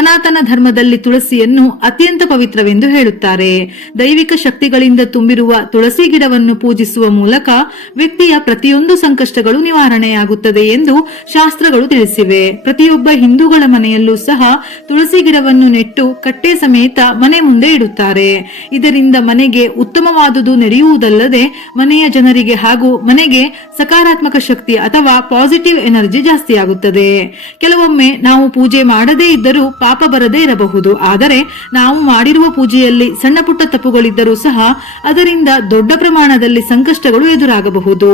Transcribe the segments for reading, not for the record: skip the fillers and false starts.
ಸನಾತನ ಧರ್ಮದಲ್ಲಿ ತುಳಸಿಯನ್ನು ಅತ್ಯಂತ ಪವಿತ್ರವೆಂದು ಹೇಳುತ್ತಾರೆ. ದೈವಿಕ ಶಕ್ತಿಗಳಿಂದ ತುಂಬಿರುವ ತುಳಸಿ ಗಿಡವನ್ನು ಪೂಜಿಸುವ ಮೂಲಕ ವ್ಯಕ್ತಿಯ ಪ್ರತಿಯೊಂದು ಸಂಕಷ್ಟಗಳು ನಿವಾರಣೆಯಾಗುತ್ತದೆ ಎಂದು ಶಾಸ್ತ್ರಗಳು ತಿಳಿಸಿವೆ. ಪ್ರತಿಯೊಬ್ಬ ಹಿಂದೂಗಳ ಮನೆಯಲ್ಲೂ ಸಹ ತುಳಸಿ ಗಿಡವನ್ನು ನೆಟ್ಟು ಕಟ್ಟೆ ಸಮೇತ ಮನೆ ಮುಂದೆ ಇಡುತ್ತಾರೆ. ಇದರಿಂದ ಮನೆಗೆ ಉತ್ತಮವಾದುದು ನಡೆಯುವುದಲ್ಲದೆ ಮನೆಯ ಜನರಿಗೆ ಹಾಗೂ ಮನೆಗೆ ಸಕಾರಾತ್ಮಕ ಶಕ್ತಿ ಅಥವಾ ಪಾಸಿಟಿವ್ ಎನರ್ಜಿ ಜಾಸ್ತಿಯಾಗುತ್ತದೆ. ಕೆಲವೊಮ್ಮೆ ನಾವು ಪೂಜೆ ಮಾಡದೇ ಇದ್ದರೂ ಪಾಪ ಬರದೇ ಇರಬಹುದು. ಆದರೆ ನಾವು ಮಾಡಿರುವ ಪೂಜೆಯಲ್ಲಿ ಸಣ್ಣ ಪುಟ್ಟ ತಪ್ಪುಗಳಿದ್ದರೂ ಸಹ ಅದರಿಂದ ದೊಡ್ಡ ಪ್ರಮಾಣದಲ್ಲಿ ಸಂಕಷ್ಟಗಳು ಎದುರಾಗಬಹುದು.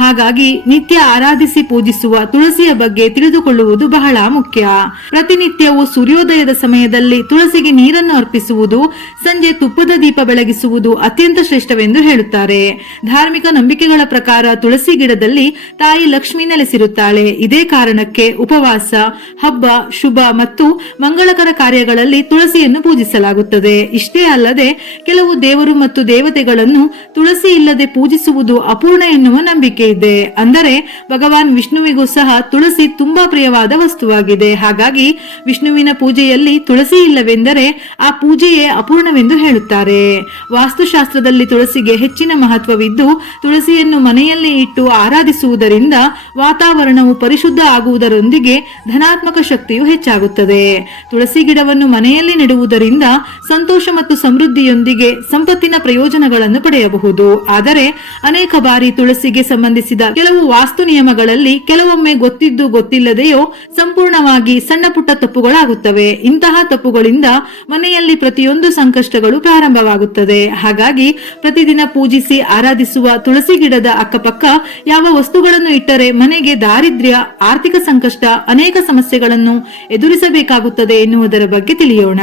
ಹಾಗಾಗಿ ನಿತ್ಯ ಆರಾಧಿಸಿ ಪೂಜಿಸುವ ತುಳಸಿಯ ಬಗ್ಗೆ ತಿಳಿದುಕೊಳ್ಳುವುದು ಬಹಳ ಮುಖ್ಯ. ಪ್ರತಿನಿತ್ಯವೂ ಸೂರ್ಯೋದಯದ ಸಮಯದಲ್ಲಿ ತುಳಸಿಗೆ ನೀರನ್ನು ಅರ್ಪಿಸುವುದು, ಸಂಜೆ ತುಪ್ಪದ ದೀಪ ಬೆಳಗಿಸುವುದು ಅತ್ಯಂತ ಶ್ರೇಷ್ಠವೆಂದು ಹೇಳುತ್ತಾರೆ. ಧಾರ್ಮಿಕ ನಂಬಿಕೆಗಳ ಪ್ರಕಾರ ತುಳಸಿ ಗಿಡದಲ್ಲಿ ತಾಯಿ ಲಕ್ಷ್ಮಿ ನೆಲೆಸಿರುತ್ತಾಳೆ. ಇದೇ ಕಾರಣಕ್ಕೆ ಉಪವಾಸ, ಹಬ್ಬ, ಶುಭ ಮತ್ತು ಮಂಗಳಕರ ಕಾರ್ಯಗಳಲ್ಲಿ ತುಳಸಿಯನ್ನು ಪೂಜಿಸಲಾಗುತ್ತದೆ. ಇಷ್ಟೇ ಅಲ್ಲದೆ ಕೆಲವು ದೇವರು ಮತ್ತು ದೇವತೆಗಳನ್ನು ತುಳಸಿ ಇಲ್ಲದೆ ಪೂಜಿಸುವುದು ಅಪೂರ್ಣ ಎನ್ನುವ ನಂಬಿಕೆ ಇದೆ. ಅಂದರೆ ಭಗವಾನ್ ವಿಷ್ಣುವಿಗೂ ಸಹ ತುಳಸಿ ತುಂಬಾ ಪ್ರಿಯವಾದ ವಸ್ತುವಾಗಿದೆ. ಹಾಗಾಗಿ ವಿಷ್ಣುವಿನ ಪೂಜೆಯಲ್ಲಿ ತುಳಸಿ ಇಲ್ಲವೆಂದರೆ ಆ ಪೂಜೆಯೇ ಅಪೂರ್ಣವೆಂದು ಹೇಳುತ್ತಾರೆ. ವಾಸ್ತುಶಾಸ್ತ್ರದಲ್ಲಿ ತುಳಸಿಗೆ ಹೆಚ್ಚಿನ ಮಹತ್ವವಿದ್ದು, ತುಳಸಿಯನ್ನು ಮನೆಯಲ್ಲಿ ಇಟ್ಟು ಆರಾಧಿಸುವುದರಿಂದ ವಾತಾವರಣವು ಪರಿಶುದ್ಧ ಆಗುವುದರೊಂದಿಗೆ ಧನಾತ್ಮಕ ಶಕ್ತಿಯು ಹೆಚ್ಚಾಗುತ್ತದೆ. ತುಳಸಿ ಗಿಡವನ್ನು ಮನೆಯಲ್ಲಿ ನೆಡುವುದರಿಂದ ಸಂತೋಷ ಮತ್ತು ಸಮೃದ್ಧಿಯೊಂದಿಗೆ ಸಂಪತ್ತಿನ ಪ್ರಯೋಜನಗಳನ್ನು ಪಡೆಯಬಹುದು. ಆದರೆ ಅನೇಕ ಬಾರಿ ತುಳಸಿಗೆ ಸಂಬಂಧಿಸಿದ ಕೆಲವು ವಾಸ್ತು ನಿಯಮಗಳಲ್ಲಿ ಕೆಲವೊಮ್ಮೆ ಗೊತ್ತಿದ್ದು ಗೊತ್ತಿಲ್ಲದೆಯೋ ಸಂಪೂರ್ಣವಾಗಿ ಸಣ್ಣ ಪುಟ್ಟ ತಪ್ಪುಗಳಾಗುತ್ತವೆ. ಇಂತಹ ತಪ್ಪುಗಳಿಂದ ಮನೆಯಲ್ಲಿ ಪ್ರತಿಯೊಂದು ಸಂಕಷ್ಟಗಳು ಪ್ರಾರಂಭವಾಗುತ್ತದೆ. ಹಾಗಾಗಿ ಪ್ರತಿದಿನ ಪೂಜಿಸಿ ಆರಾಧಿಸುವ ತುಳಸಿ ಗಿಡದ ಅಕ್ಕಪಕ್ಕ ಯಾವ ವಸ್ತುಗಳನ್ನು ಇಟ್ಟರೆ ಮನೆಗೆ ದಾರಿದ್ರ್ಯ, ಆರ್ಥಿಕ ಸಂಕಷ್ಟ, ಅನೇಕ ಸಮಸ್ಯೆಗಳನ್ನು ಎದುರಿಸಬೇಕಾಗುತ್ತದೆ ಎನ್ನುವುದರ ಬಗ್ಗೆ ತಿಳಿಯೋಣ.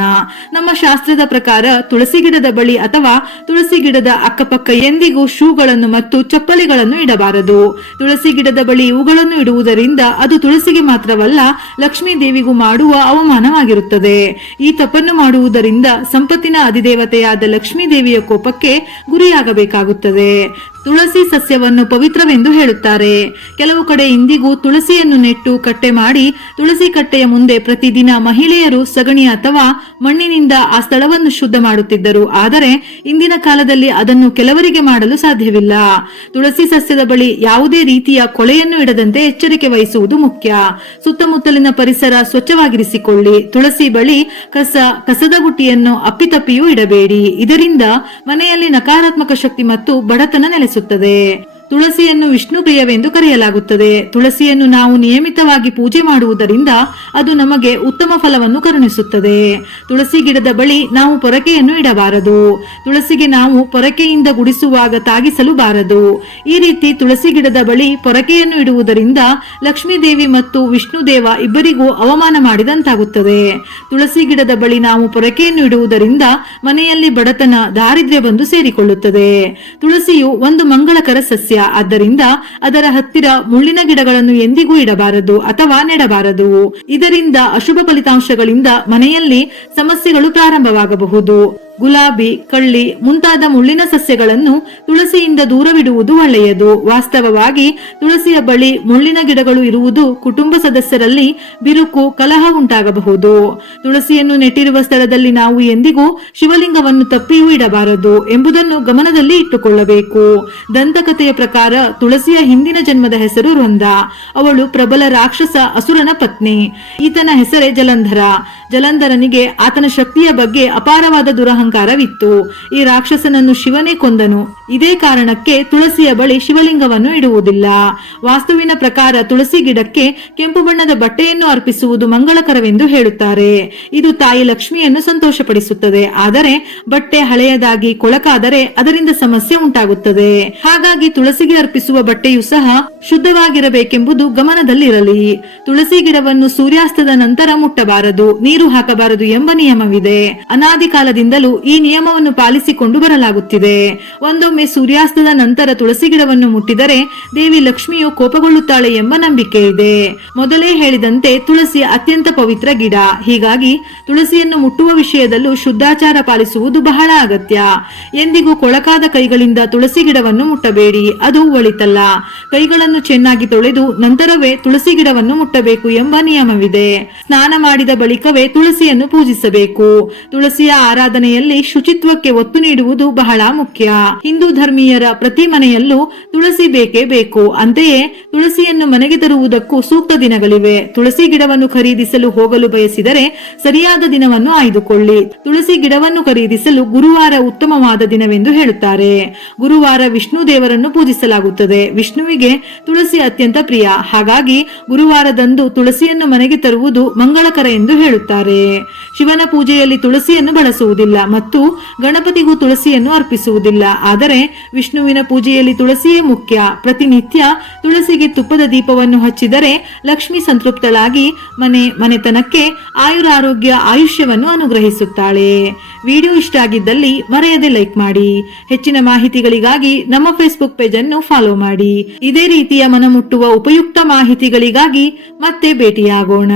ನಮ್ಮ ಶಾಸ್ತ್ರದ ಪ್ರಕಾರ ತುಳಸಿ ಗಿಡದ ಬಳಿ ಅಥವಾ ತುಳಸಿ ಗಿಡದ ಅಕ್ಕಪಕ್ಕ ಎಂದಿಗೂ ಶೂಗಳನ್ನು ಮತ್ತು ಚಪ್ಪಲಿಗಳನ್ನು ಇಡಬಾರದು. ತುಳಸಿ ಗಿಡದ ಬಳಿ ಇವುಗಳನ್ನು ಇಡುವುದರಿಂದ ಅದು ತುಳಸಿಗೆ ಮಾತ್ರವಲ್ಲ, ಲಕ್ಷ್ಮೀ ದೇವಿಗೂ ಮಾಡುವ ಅವಮಾನವಾಗಿರುತ್ತದೆ. ಈ ತಪ್ಪನ್ನು ಮಾಡುವುದರಿಂದ ಸಂಪತ್ತಿನ ಅಧಿದೇವತೆಯಾದ ಲಕ್ಷ್ಮೀ ದೇವಿಯ ಕೋಪಕ್ಕೆ ಗುರಿಯಾಗಬೇಕಾಗುತ್ತದೆ. ತುಳಸಿ ಸಸ್ಯವನ್ನು ಪವಿತ್ರವೆಂದು ಹೇಳುತ್ತಾರೆ. ಕೆಲವು ಕಡೆ ಇಂದಿಗೂ ತುಳಸಿಯನ್ನು ನೆಟ್ಟು ಕಟ್ಟೆ ಮಾಡಿ ತುಳಸಿ ಕಟ್ಟೆಯ ಮುಂದೆ ಪ್ರತಿದಿನ ಮಹಿಳೆಯರು ಸಗಣಿ ಅಥವಾ ಮಣ್ಣಿನಿಂದ ಆ ಸ್ಥಳವನ್ನು ಶುದ್ಧ ಮಾಡುತ್ತಿದ್ದರು. ಆದರೆ ಇಂದಿನ ಕಾಲದಲ್ಲಿ ಅದನ್ನು ಕೆಲವರಿಗೆ ಮಾಡಲು ಸಾಧ್ಯವಿಲ್ಲ. ತುಳಸಿ ಸಸ್ಯದ ಬಳಿ ಯಾವುದೇ ರೀತಿಯ ಕೊಳೆಯನ್ನು ಇಡದಂತೆ ಎಚ್ಚರಿಕೆ ವಹಿಸುವುದು ಮುಖ್ಯ. ಸುತ್ತಮುತ್ತಲಿನ ಪರಿಸರ ಸ್ವಚ್ಛವಾಗಿರಿಸಿಕೊಳ್ಳಿ. ತುಳಸಿ ಬಳಿ ಕಸದ ಬುಟ್ಟಿಯನ್ನು ಅಪ್ಪಿತಪ್ಪಿಯೂ ಇಡಬೇಡಿ. ಇದರಿಂದ ಮನೆಯಲ್ಲಿ ನಕಾರಾತ್ಮಕ ಶಕ್ತಿ ಮತ್ತು ಬಡತನ ನೆಲೆಸುತ್ತದೆ. ತುಳಸಿಯನ್ನು ವಿಷ್ಣು ಪ್ರಿಯವೆಂದು ಕರೆಯಲಾಗುತ್ತದೆ. ತುಳಸಿಯನ್ನು ನಾವು ನಿಯಮಿತವಾಗಿ ಪೂಜೆ ಮಾಡುವುದರಿಂದ ಅದು ನಮಗೆ ಉತ್ತಮ ಫಲವನ್ನು ಕರುಣಿಸುತ್ತದೆ. ತುಳಸಿ ಗಿಡದ ಬಳಿ ನಾವು ಪೊರಕೆಯನ್ನು ಇಡಬಾರದು. ತುಳಸಿಗೆ ನಾವು ಪೊರಕೆಯಿಂದ ಗುಡಿಸುವಾಗ ತಾಗಿಸಲು ಬಾರದು. ಈ ರೀತಿ ತುಳಸಿ ಗಿಡದ ಬಳಿ ಪೊರಕೆಯನ್ನು ಇಡುವುದರಿಂದ ಲಕ್ಷ್ಮೀ ದೇವಿ ಮತ್ತು ವಿಷ್ಣು ದೇವ ಇಬ್ಬರಿಗೂ ಅವಮಾನ ಮಾಡಿದಂತಾಗುತ್ತದೆ. ತುಳಸಿ ಗಿಡದ ಬಳಿ ನಾವು ಪೊರಕೆಯನ್ನು ಇಡುವುದರಿಂದ ಮನೆಯಲ್ಲಿ ಬಡತನ, ದಾರಿದ್ರ್ಯ ಬಂದು ಸೇರಿಕೊಳ್ಳುತ್ತದೆ. ತುಳಸಿಯು ಒಂದು ಮಂಗಳಕರ ಸಸ್ಯ. ಆದ್ದರಿಂದ ಅದರ ಹತ್ತಿರ ಮುಳ್ಳಿನ ಗಿಡಗಳನ್ನು ಎಂದಿಗೂ ಇಡಬಾರದು ಅಥವಾ ನೆಡಬಾರದು. ಇದರಿಂದ ಅಶುಭ ಫಲಿತಾಂಶಗಳಿಂದ ಮನೆಯಲ್ಲಿ ಸಮಸ್ಯೆಗಳು ಪ್ರಾರಂಭವಾಗಬಹುದು. ಗುಲಾಬಿ, ಕಳ್ಳಿ ಮುಂತಾದ ಮುಳ್ಳಿನ ಸಸ್ಯಗಳನ್ನು ತುಳಸಿಯಿಂದ ದೂರವಿಡುವುದು ಒಳ್ಳೆಯದು. ವಾಸ್ತವವಾಗಿ ತುಳಸಿಯ ಬಳಿ ಮುಳ್ಳಿನ ಗಿಡಗಳು ಇರುವುದು ಕುಟುಂಬ ಸದಸ್ಯರಲ್ಲಿ ಬಿರುಕು, ಕಲಹ ಉಂಟಾಗಬಹುದು. ತುಳಸಿಯನ್ನು ನೆಟ್ಟಿರುವ ಸ್ಥಳದಲ್ಲಿ ನಾವು ಎಂದಿಗೂ ಶಿವಲಿಂಗವನ್ನು ತಪ್ಪಿಯೂ ಇಡಬಾರದು ಎಂಬುದನ್ನು ಗಮನದಲ್ಲಿ ಇಟ್ಟುಕೊಳ್ಳಬೇಕು. ದಂತಕಥೆಯ ಪ್ರಕಾರ ತುಳಸಿಯ ಹಿಂದಿನ ಜನ್ಮದ ಹೆಸರು ರಂಧ. ಅವಳು ಪ್ರಬಲ ರಾಕ್ಷಸ ಅಸುರನ ಪತ್ನಿ. ಈತನ ಹೆಸರೇ ಜಲಂಧರ. ಜಲಂಧರನಿಗೆ ಆತನ ಶಕ್ತಿಯ ಬಗ್ಗೆ ಅಪಾರವಾದ ದುರಹಂಕಾರವಿತ್ತು. ಈ ರಾಕ್ಷಸನನ್ನು ಶಿವನೇ ಕೊಂದನು. ಇದೇ ಕಾರಣಕ್ಕೆ ತುಳಸಿಯ ಬಳಿ ಶಿವಲಿಂಗವನ್ನು ಇಡುವುದಿಲ್ಲ. ವಾಸ್ತುವಿನ ಪ್ರಕಾರ ತುಳಸಿ ಗಿಡಕ್ಕೆ ಕೆಂಪು ಬಣ್ಣದ ಬಟ್ಟೆಯನ್ನು ಅರ್ಪಿಸುವುದು ಮಂಗಳಕರವೆಂದು ಹೇಳುತ್ತಾರೆ. ಇದು ತಾಯಿ ಲಕ್ಷ್ಮಿಯನ್ನು ಸಂತೋಷಪಡಿಸುತ್ತದೆ. ಆದರೆ ಬಟ್ಟೆ ಹಳೆಯದಾಗಿ ಕೊಳಕಾದರೆ ಅದರಿಂದ ಸಮಸ್ಯೆ ಉಂಟಾಗುತ್ತದೆ. ಹಾಗಾಗಿ ತುಳಸಿಗೆ ಅರ್ಪಿಸುವ ಬಟ್ಟೆಯೂ ಸಹ ಶುದ್ಧವಾಗಿರಬೇಕೆಂಬುದು ಗಮನದಲ್ಲಿರಲಿ. ತುಳಸಿ ಗಿಡವನ್ನು ಸೂರ್ಯಾಸ್ತದ ನಂತರ ಮುಟ್ಟಬಾರದು, ನೀರು ಹಾಕಬಾರದು ಎಂಬ ನಿಯಮವಿದೆ. ಅನಾದಿ ಕಾಲದಿಂದಲೂ ಈ ನಿಯಮವನ್ನು ಪಾಲಿಸಿಕೊಂಡು ಬರಲಾಗುತ್ತಿದೆ. ಒಂದೊಮ್ಮೆ ಸೂರ್ಯಾಸ್ತದ ನಂತರ ತುಳಸಿ ಗಿಡವನ್ನು ಮುಟ್ಟಿದರೆ ದೇವಿ ಲಕ್ಷ್ಮಿಯು ಕೋಪಗೊಳ್ಳುತ್ತಾಳೆ ಎಂಬ ನಂಬಿಕೆ ಇದೆ. ಮೊದಲೇ ಹೇಳಿದಂತೆ ತುಳಸಿ ಅತ್ಯಂತ ಪವಿತ್ರ ಗಿಡ. ಹೀಗಾಗಿ ತುಳಸಿಯನ್ನು ಮುಟ್ಟುವ ವಿಷಯದಲ್ಲೂ ಶುದ್ಧಾಚಾರ ಪಾಲಿಸುವುದು ಬಹಳ ಅಗತ್ಯ. ಎಂದಿಗೂ ಕೊಳಕಾದ ಕೈಗಳಿಂದ ತುಳಸಿ ಗಿಡವನ್ನು ಮುಟ್ಟಬೇಡಿ, ಅದು ಒಳಿತಲ್ಲ. ಕೈಗಳನ್ನು ಚೆನ್ನಾಗಿ ತೊಳೆದು ನಂತರವೇ ತುಳಸಿ ಗಿಡವನ್ನು ಮುಟ್ಟಬೇಕು ಎಂಬ ನಿಯಮವಿದೆ. ಸ್ನಾನ ಮಾಡಿದ ಬಳಿಕವೇ ತುಳಸಿಯನ್ನು ಪೂಜಿಸಬೇಕು. ತುಳಸಿಯ ಆರಾಧನೆಯಲ್ಲಿ ಶುಚಿತ್ವಕ್ಕೆ ಒತ್ತು ನೀಡುವುದು ಬಹಳ ಮುಖ್ಯ. ಹಿಂದೂ ಧರ್ಮೀಯರ ಪ್ರತಿ ಮನೆಯಲ್ಲೂ ತುಳಸಿ ಬೇಕೇ ಬೇಕು. ಅಂತೆಯೇ ತುಳಸಿಯನ್ನು ಮನೆಗೆ ತರುವುದಕ್ಕೂ ಸೂಕ್ತ ದಿನಗಳಿವೆ. ತುಳಸಿ ಗಿಡವನ್ನು ಖರೀದಿಸಲು ಹೋಗಲು ಬಯಸಿದರೆ ಸರಿಯಾದ ದಿನವನ್ನು ಆಯ್ದುಕೊಳ್ಳಿ. ತುಳಸಿ ಗಿಡವನ್ನು ಖರೀದಿಸಲು ಗುರುವಾರ ಉತ್ತಮವಾದ ದಿನವೆಂದು ಹೇಳುತ್ತಾರೆ. ಗುರುವಾರ ವಿಷ್ಣು ದೇವರನ್ನು ಪೂಜಿಸಲಾಗುತ್ತದೆ. ವಿಷ್ಣುವಿಗೆ ತುಳಸಿ ಅತ್ಯಂತ ಪ್ರಿಯ. ಹಾಗಾಗಿ ಗುರುವಾರದಂದು ತುಳಸಿಯನ್ನು ಮನೆಗೆ ತರುವುದು ಮಂಗಳಕರ ಎಂದು ಹೇಳುತ್ತಾರೆ. ಶಿವನ ಪೂಜೆಯಲ್ಲಿ ತುಳಸಿಯನ್ನು ಬಳಸುವುದಿಲ್ಲ ಮತ್ತು ಗಣಪತಿಗೂ ತುಳಸಿಯನ್ನು ಅರ್ಪಿಸುವುದಿಲ್ಲ. ಆದರೆ ವಿಷ್ಣುವಿನ ಪೂಜೆಯಲ್ಲಿ ತುಳಸಿಯೇ ಮುಖ್ಯ. ಪ್ರತಿನಿತ್ಯ ತುಳಸಿಗೆ ತುಪ್ಪದ ದೀಪವನ್ನು ಹಚ್ಚಿದರೆ ಲಕ್ಷ್ಮಿ ಸಂತೃಪ್ತಳಾಗಿ ಮನೆತನಕ್ಕೆ ಆಯುರಾರೋಗ್ಯ ಆಯುಷ್ಯವನ್ನು ಅನುಗ್ರಹಿಸುತ್ತಾಳೆ. ವಿಡಿಯೋ ಇಷ್ಟ ಆಗಿದ್ದಲ್ಲಿ ಮರೆಯದೆ ಲೈಕ್ ಮಾಡಿ. ಹೆಚ್ಚಿನ ಮಾಹಿತಿಗಳಿಗಾಗಿ ನಮ್ಮ ಫೇಸ್ಬುಕ್ ಪೇಜ್ ಅನ್ನು ಫಾಲೋ ಮಾಡಿ. ಇದೇ ರೀತಿಯ ಮನಮುಟ್ಟುವ ಉಪಯುಕ್ತ ಮಾಹಿತಿಗಳಿಗಾಗಿ ಮತ್ತೆ ಭೇಟಿಯಾಗೋಣ.